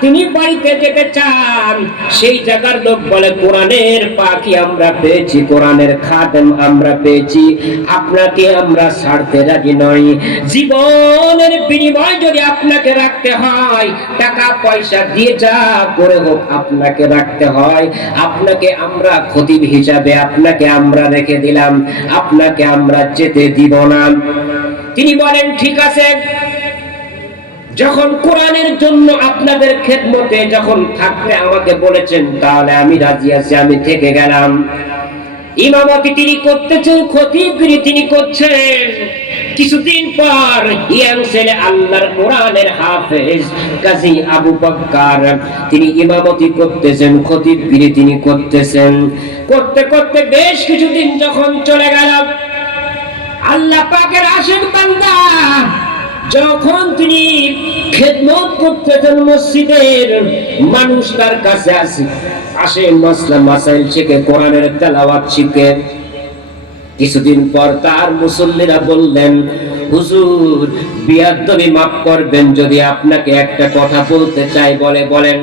তিনি বাড়িতে যেতে চান সেই জায়গার লোক বলে, কোরআনের পাখি আমরা পেয়েছি, কোরআনের খাদেম আমরা পেয়েছি। আপনাকে আমরা ছাড়তে রাজি নই। জীবনের বিনিময় যদি আপনাকে রাখতে হয়, টাকা, পয়সা দিয়ে যা করে হোক আপনাকে রাখতে হয়। আপনাকে আমরা খতিব হিসাবে, আপনাকে আমরা রেখে দিলাম। আপনাকে আমরা যেতে দিব না। তিনি বলেন, ঠিক আছে। যখন কোরআনের জন্য আপনাদের খেদমতে যখন থাকতে আমাকে বলেছেন, তাহলে আমি রাজি আছি, আমি থেকে গেলাম। ইমামতি তিনি করতেছেন, খতিবগিরি তিনি করছেন। কিছুদিন পর ইয়াং ছেলে আল্লাহর কোরআনের হাফেজ কাজী আবু বক্কার, তিনি ইমামতি করতেছেন, খতিবগিরি তিনি করতেছেন। করতে করতে বেশ কিছুদিন যখন চলে গেল আল্লাহ পাকের আশেক বান্দা যখন তিনি খেদমত করতেছেন মসজিদের, মানুষ তার কাছে আসে। আসে মাসলা মাসাইল শিখে কোরআনের তেলাওয়াত শিখে। কিছুদিন পর তার মুসল্লিরা বললেন, হুজুর বিয়াদ্দবি মাফ করবেন যদি আপনাকে একটা কথা বলতে চাই, বলে, বলেন।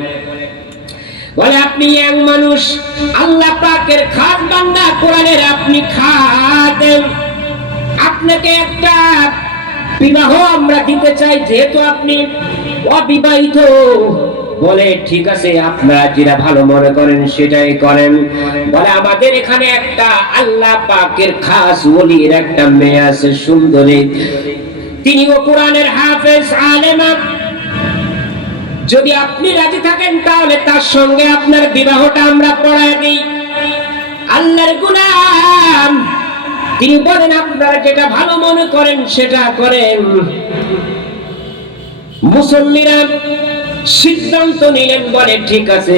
বলে, আপনি এক মানুষ, আল্লাহ পাকের খাস বান্দা, কোরআনের আপনি খাদেন আপনাকে একটা বিবাহ আমরা দিতে চাই, যেহেতু আপনি অবিবাহিত। বলে, ঠিক আছে, আপনারা যেটা ভালো মনে করেন, সেটাই করেন। বলে, আমাদের এখানে একটা আল্লাহ পাকের খাস ওলির একটা মেয়ে আছে, সুন্দরী। তিনি ও কোরআনের হাফেজ, আলেমা। যদি আপনি রাজি থাকেন, তাহলে তার সঙ্গে আপনার বিবাহটা আমরা পড়ায় দিই। আল্লাহর গুলাম তিনি বলেন, আপনারা যেটা ভালো মনে করেন, সেটা করেন। মুসল্লিরা সিদ্ধান্ত নিলেন, বলে, ঠিক আছে,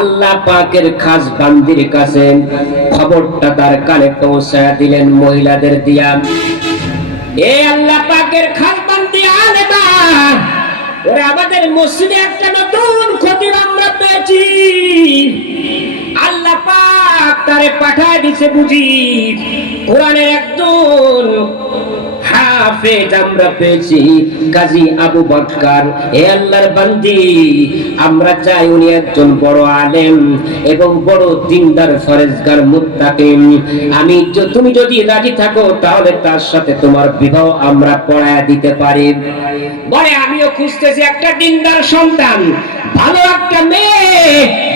আল্লাহ পাকের খাস বান্দির কাছে খবরটা তার কানে পৌঁছায় দিলেন মহিলাদের দিয়া। এ আল্লাহ পাকের খাস বান্দি আলেমা ওরা আমাদের মসজিদে একটা নতুন খতিব আমরা পেয়েছি। আল্লাহ পাক তারে পাঠায় দিছে বুঝি। কোরআনের একজন আমি তুমি যদি রাজি থাকো, তাহলে তার সাথে তোমার বিবাহ আমরা পড়ায় দিতে পারি। বলে, আমিও খুঁজতেছি একটা দিনদার সন্তান, ভালো একটা মেয়ে।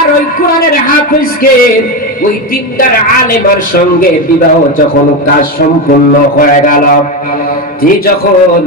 আল্লাহর ওই কোরআনের হাফিজকে ওই দিনদার আলেমার সঙ্গে বিবাহ যখন কাজ সম্পূর্ণ হয়ে গেল যখন